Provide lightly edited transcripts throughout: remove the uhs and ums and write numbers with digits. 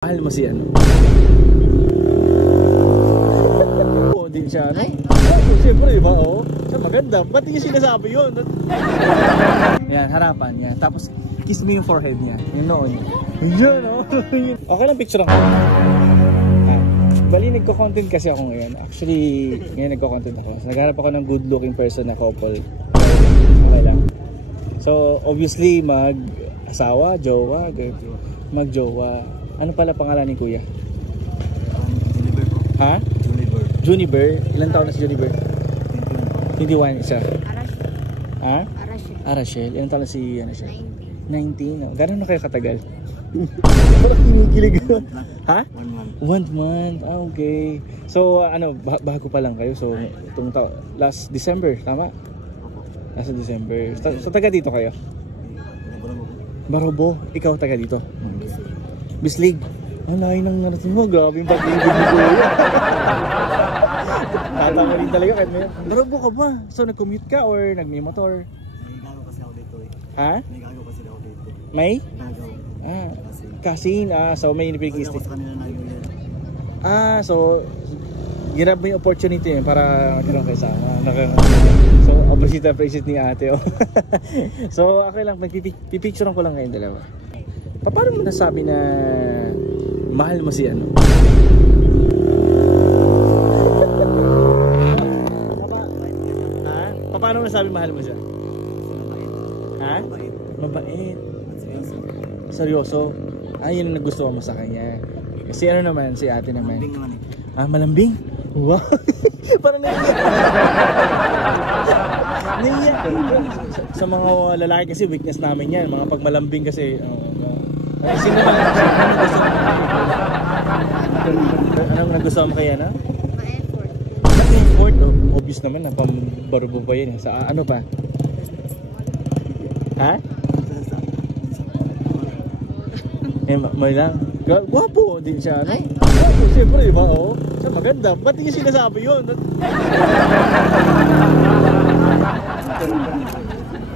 Mahal mo si ano? Oo, din siya, no? Siyempre, diba, oh? Siya maganda. Ba't niya sinasabi yun? Yan, harapan niya. Tapos, kiss mo yung forehead niya. Yung noon. Yan, oh. Okay lang, picture ako. Bali, nagko-content kasi ako ngayon. Actually, ngayon nagko-content ako. Naghanap ako ng good-looking person na couple. Okay lang. So, obviously, mag-asawa, jowa, mag-jowa. Ano pala pangalan ni Kuya? Juniper po. Ha? Juniper. Juniper? Ilan taon na si Juniper? 21 isa. Arashel. Ha? Arashel. Arashel. Ilan taon na si ano siya? 19. 19. Gano'n na kayo katagal? Parang kinikilig. Ha? 1 month. 1 month. Ah, okay. So, ano, bago pa lang kayo. So, itong last December, tama? Opo. Last December. So, taga dito kayo? Barobo. Ikaw taga dito? Bislig. Ang layo ng narating mo. Grabe yung pag-ibig ni Kuya. Tatama rin talaga kahit may... Barobo ka ba? So, nag-commute ka or nag-motor? May gago kasi ako dito eh. Ha? May gago kasi ako dito. May? Gago. Ah, kasin. Ah, so may inipigil Pwede ako sa kanila na yun. Ah, so ginab mo yung opportunity para magkaroon kayo sama. So, opposite appreciate ni ate. Oh. So, okay lang. Pipicturean ko lang ngayon dalawa. Paano mo nasabi na mahal mo si ano? Ha? Paano mo nasabi mahal mo siya? Ha? Mabait. Seryoso. Ay, yun ang nagustuhan mo sa kanya. Kasi ano naman, si ate naman. Malambing naman eh. Ah, malambing? Wow. Parang naiiyak. Naiiyak. Sa mga lalaki kasi weakness namin yan. Mga pag malambing kasi. Sino naman? Anong nagustuhan mo kaya na? Ma-effort. Ma-effort? Oh, obvious naman na pambarubo pa yan. Sa ano pa? Ha? Eh, may lang. Gwapo din siya, no? Gwapo, siyempre, diba, oh? Siya maganda. Ba't niya sinasabi yun?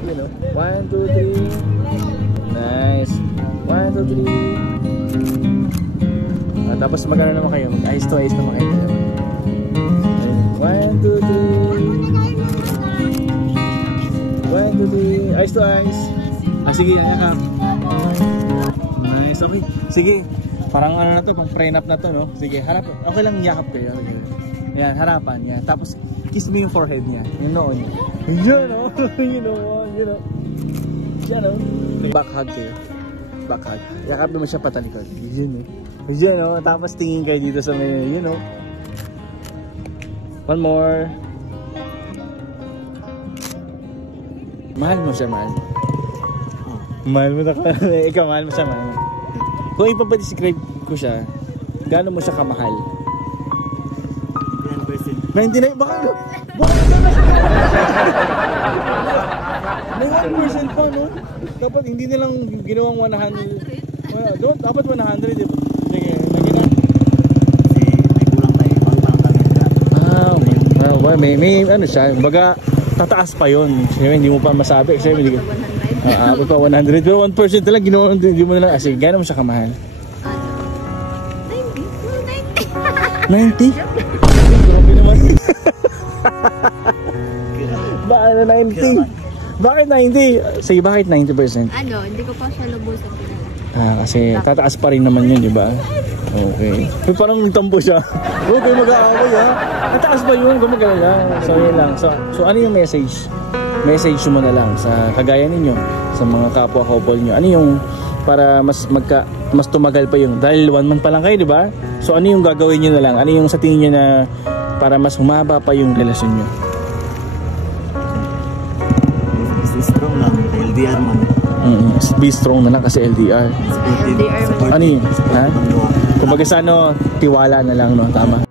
You know? 1, 2, 3. Nice. 1, 2, 3. Tapos magano naman kayo? Mag-eyes to eyes naman kayo. 1, 2, 3. 1, 2, 3. Eyes to eyes. Ah, sige, yakap. Nice, okay. Sige. Parang ano na to, pang prenup na to, no? Sige, harap. Okay lang yakap kayo. Okay. Yan, harapan niya. Tapos, kiss mo yung forehead niya. Yung noon niya. Yan, oh. You know, you know. Yan, oh. Back hug kayo. Back hug. Yakap naman siya patalikod. Yan, eh. Yan, oh. Tapos, tingin kayo dito sa may, you know. One more. Mahal mo siya, mahal. Mahal mo na ka. Ikaw, mahal mo siya, mahal. Kung ipapadescribe ko siya, gaano mo siya kamahal? 99%. Baka na may 1% pa, no? Dapat hindi nilang ginawang 100. Dapat 100, diba? Sige, lagi na. May kulang tayo. May ano siya, baga tataas pa yun. Siyempre, hindi mo pa masabi. Siyempre, hindi pa 100. Pero 1% na lang, ginawa, hindi mo na lang. Sige, gano'n mo siya kamahal? 90? 90? Grabe naman. Bakit 90? Bakit 90? Sige, bakit 90%? Ano, hindi ko pa siya lubusan pinaka. Ah, kasi tataas pa rin naman yun, di ba? Okay. Pero parang tampo siya. Huwag kayo mag-aaway, ha? Tataas ba yun? Gumagala. So, yun lang. So, ano yung message? Message mo na lang sa kagaya ninyo, sa mga kapwa couple nyo. Ano yung para mas tumagal pa yung, dahil 1 month pa lang kayo, di ba? So ano yung gagawin nyo na lang? Ano yung sa tingin nyo na para mas humaba pa yung relasyon nyo? Be strong lang. LDR man. Be strong na lang kasi LDR. LDR. Ano yun? Ha? Kumbaga sa ano, tiwala na lang, no? Tama.